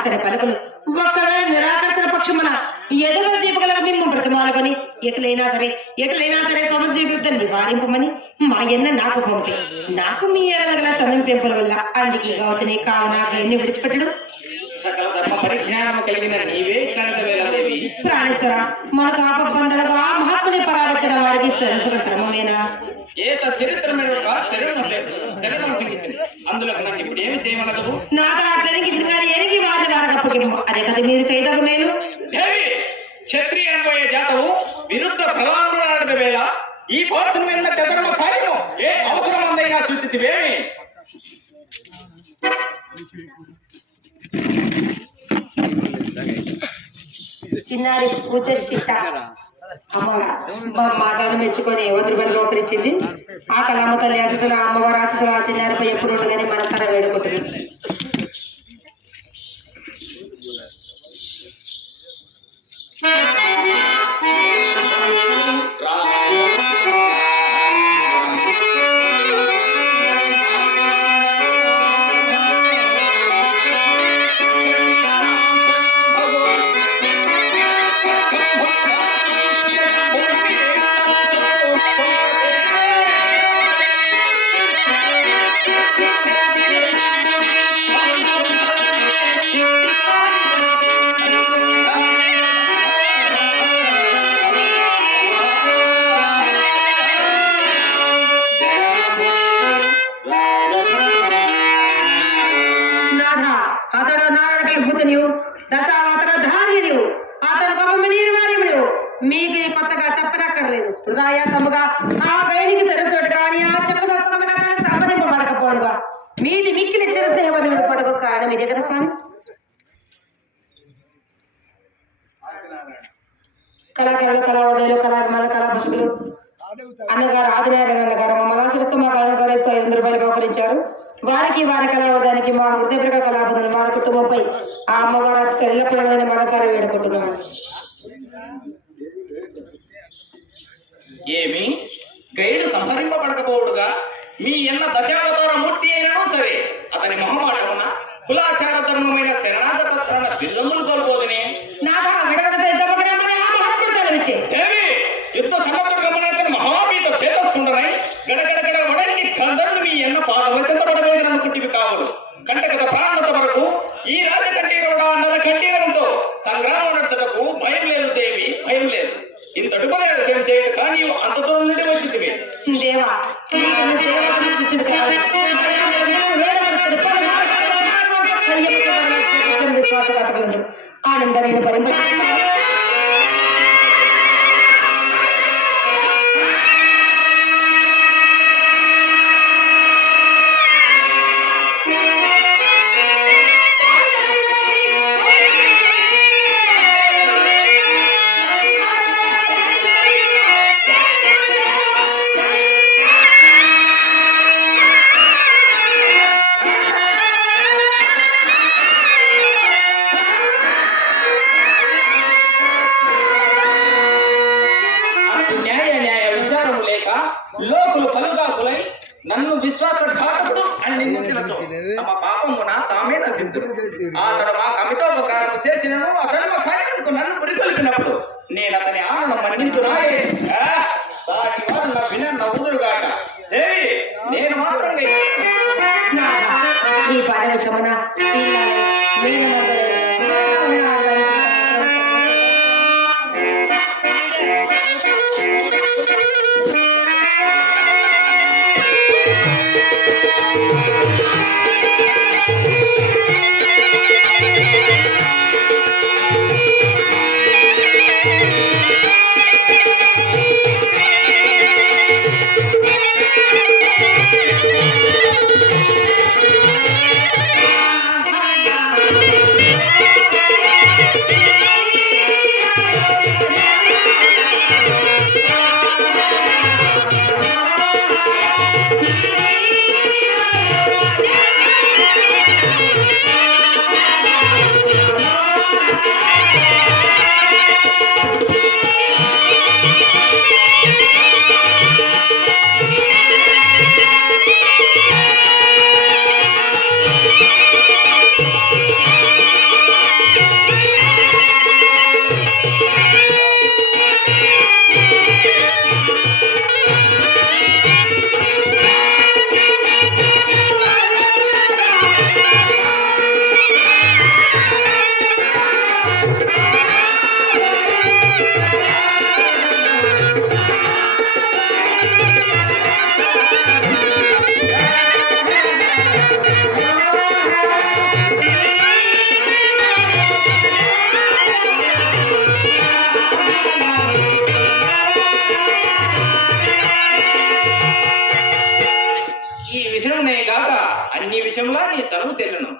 అతని పలుకులు. ఒక్కవేళ నిరాకరించిన పక్షమున ఎదురు దీపగలకు మిమ్ము బ్రతిమాలకొని ఎట్లైనా సరే ఎట్లైనా సరే సముద్ర నివారింపమని మా ఎన్న నాకు పంపి. నాకు మీ ఎరగల చందం పెంపుల వల్ల అందుకే గౌతని కావున గైని విడిచిపెట్టడు. సకల ధర్మ పరిజ్ఞానం కలిగిన నీవే కనకవేళదేవి ప్రాణేశ్వర మనకు ఆపబంధలుగా మహాత్ముని పరావచ్చిన వారికి సరస్సు క్రమమేనా ఏత చరిత్రమైన శరణం శరణం సంగీతం అందులో నాకు ఇప్పుడు ఏమి చేయమనదు నాగా అతనికి గారి ఎనికి వారిని వారికి అదే కదా మీరు చేయదగు మేలు దేవి క్షత్రియ అన్వయ జాతవు విరుద్ధ ప్రధానమైన వేళ ఈ పోర్తును విన్న తెదర్మ కార్యము ఏ అవసరం అందైనా చూచితివేమి చిన్నారి పూజ శిట్ట మాటలను మెచ్చుకొని వదిలి పని లోకరించింది ఆ కళామ తల్లి ఆశీస్సులు ఆ అమ్మవారి ఆశీస్సులు ఆ చిన్నారిపై ఎప్పుడు ఉండదని మనసారా వేడుకుంటున్నాం మీకు ఈ కొత్తగా చెప్పనక్కర్లేదు. హృదయాసముగా ఆ గైడికి తెరచోడు కానీ ఆ చెక్కుల స్తమన మీది మిక్కిలి చిరసేవని పడకు కారణం ఇదే కదా స్వామి కళాకారులు కళావడలు కళాభిమానులు కళాభుషులు అన్నగారు ఆదినారాయణ అన్నగారు మా మనసులతో మా కళాకారులతో ఐదు రూపాయలు బహుకరించారు. వారికి వారి కళావడానికి మా హృదయపూర్వక కళాబంధులు వారి కుటుంబంపై ఆ అమ్మవారి ఎల్లప్పుడూ మనసారి వేడుకుంటున్నాను. ఏమి? గైడు సంహరింపబడకపోవుడుగా. మీ ఎన్న దశావతార మూర్తి అయినను సరే. అతని మొహమాటమున కులాచార ధర్మమైన శరణాగతత్వన బిల్లములు కోల్పోదునే. నాగా విడగడ దేవి యుద్ధ సమర్థుడు గమనాథన మహాపీఠ చేతస్కుంటున్నాయి గడగడగడ వడంగి కందరులు మీ ఎన్న పాదముల చెంతబడబోయిన అనుకుంటివి కావులు కంటగత ప్రాణత వరకు ఈ రాజకంఠీరవుడ నర కంఠీరంతో సంగ్రామం నడుచుటకు భయం లేదు దేవి భయం లేదు. ఇది తట్టుకోలేదు సేవ చేయక కానీ అంత దూరం నుండి వచ్చింది దేవా ఆనందమైన పరిమళ నన్ను విశ్వాసఘాతకుడు అని నిందించినచో. తమ పాపమున తామే నశించుడు అతడు మా కమితోపకారము చేసినను అధర్మ కార్యములకు నన్ను పురికొల్పినప్పుడు నేను అతని ఆనను మన్నించునాయే ఈ విషయమునే గాక అన్ని విషయంలో నీ చనువు చెల్లను.